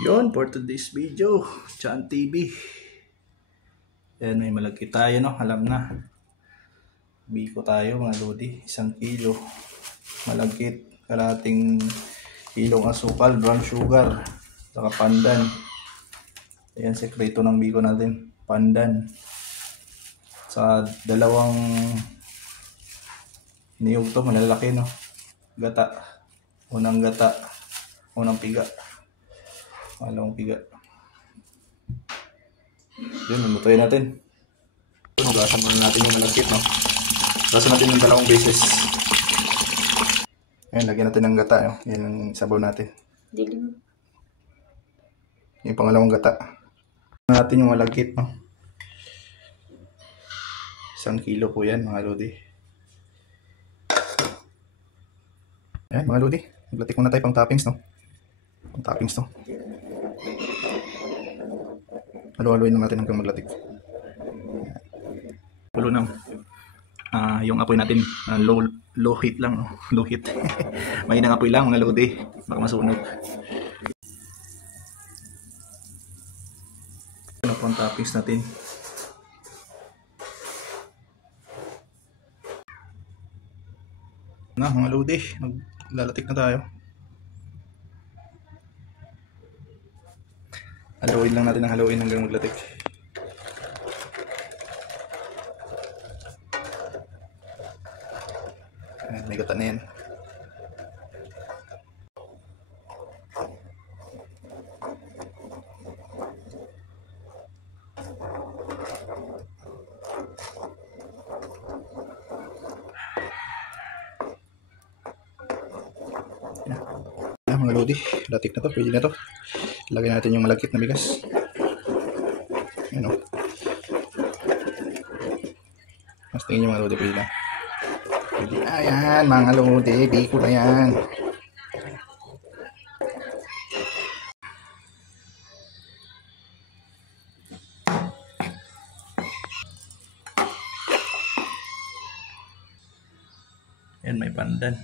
Yon for today's video, Chan TV. Ayan, may malagkit tayo, no? Alam na. Biko tayo mga lodi, 1 kilo. Malagkit, kalating kilong asukal, brown sugar, saka pandan. Ayan, sekreto ng biko natin, pandan. Sa dalawang niyog to, malalaki, no? Gata. Unang gata, unang piga. Malawang piga. Yun, lulutuin natin. Hugasan muna natin yung malagkit, no? Hugasan natin yung 2 beses. Ayan, lagyan natin ng gata, no? Yan ang sabaw natin. Dilim. Yung pangalawang gata. Natin yung malagkit, no? 1 kilo po yan, mga lodi. Ayan, mga lodi. Maglatik muna tayo pang toppings, no? Pang toppings, no? Halo-haloin naman natin hanggang maglatik. Pulo na. Yung apoy natin, low heat lang. Low heat. Mahinang apoy lang mga lodi. Baka masunog. Ano po ang toppings natin? Na mga lodi, maglalatik na tayo. Haluin lang natin ang haluin hanggang maglatik. Ayan, may gata na yan. Ayan, mga lodi, latik na to, pwede na to. Lagyan natin yung malagkit na bigas. Ayan o. Mas tingin yung mga lodi, pwede na. Pwede na yan, mga lodi, biko na yan. Ayan, may pandan.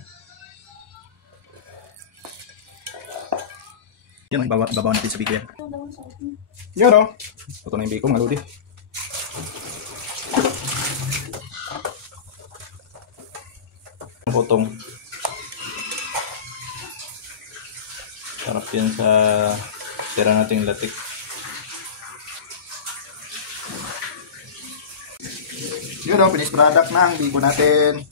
Yan, babaw natin sa biko yan. Yan o. Ito na yung biko, mga lodi. Ang potong. Sarap yan sa tira natin latik. Yan o, finished product na ang biko natin.